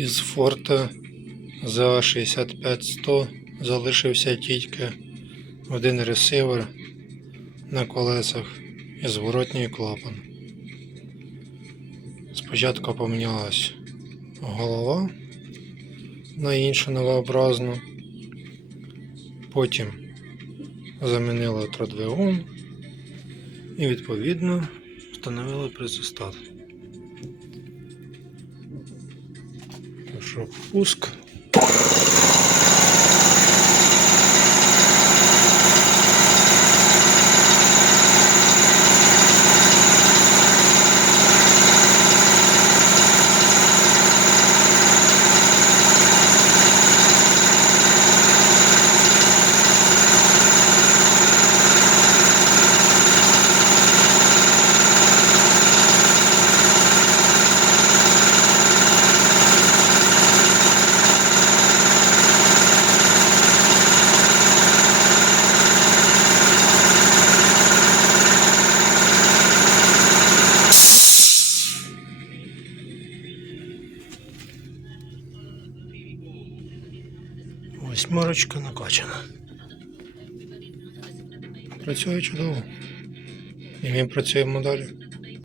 Із форта за 65-100 залишився тільки один ресивер на колесах і зворотній клапан. Спочатку помінялась голова на іншу новообразну, потім замінили електродвигун і відповідно встановили призостат. Пішов пуск. Восьмерочка накачана. Працює чудово. І ми працюємо далі.